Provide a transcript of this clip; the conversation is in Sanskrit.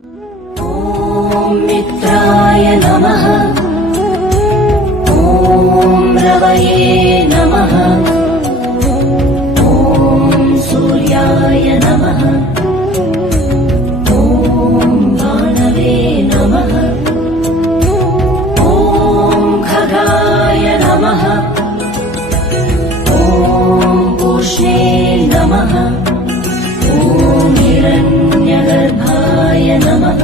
ॐ मित्राय नमः। ॐ रवये नमः। ॐ सूर्याय नमः। ॐ भानवे नमः। ॐ खगाय नमः। ॐ पूष्णे नमः। ॐ हिरण्यगर्भाय नमः।